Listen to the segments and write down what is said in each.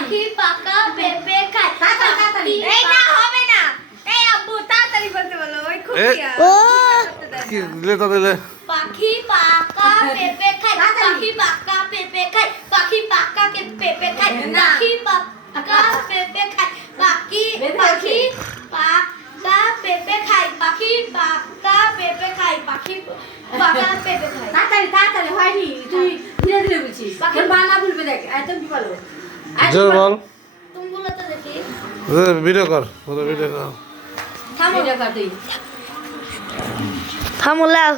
পাখি পাকা পেঁপে খায় তাড়াতাড়ি এই না হবে না এই আব্বু তাড়াতাড়ি বলতে বলো ওই খুকিয়া ও কি দিলে তো দিলে পাখি পাকা পেঁপে খায় পাখি পাকা পেঁপে খায় পাখি পাকা পেঁপে খায় পাখি পাকা পেঁপে খায় পাখি পাখি পাকা পেঁপে খায় পাখি পাকা পেঁপে খায় পাখি পাকা পেঁপে খায় তাড়াতাড়ি তাড়াতাড়ি হয়নি তুই ধীরে ধীরে বলছিস তোর বাংলা বলবে দেখ তুমি কি বলো জোর বল তুমি বলো তো দেখি ভিডিও কর ভিডিও কর থামো এটা কর তুই থামো লাও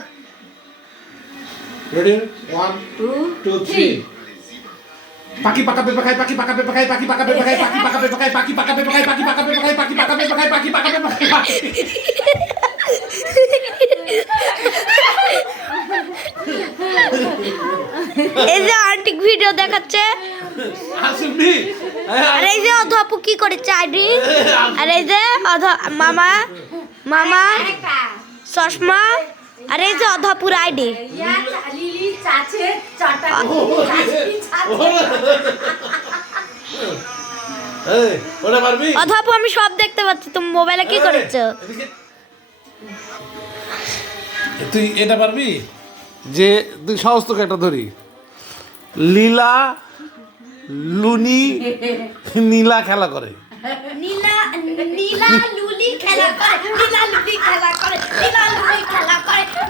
Ready? 1, 2, 3. Paki paka pepe kai, paki paka pepe kai, paki paka pepe kai, paki paka pepe kai, paki paka pepe kai, paki paka pepe kai, paki paka pepe kai, paki paka pepe kai. এই যে aunty video দেখাচ্ছে আসবি আর এই যে অধপু কি করেছে ID আর এই যে মামা মামা আরেকটা চশমা আর এই যে অধপুর আইডি ইয়া লিলি চাচে চাটা চাচি চাচে এই ওটা পারবি অধপু আমি সব দেখতে পাচ্ছি তুমি মোবাইলে কি করেছো তুই এটা পারবি যে তুই সহজ তোকে একটা ধরি লীলা লুনি নীলা খেলা করে নীলা নীলা লুলি খেলা করে নীলা লুলি খেলা করে নীলা লুলি খেলা করে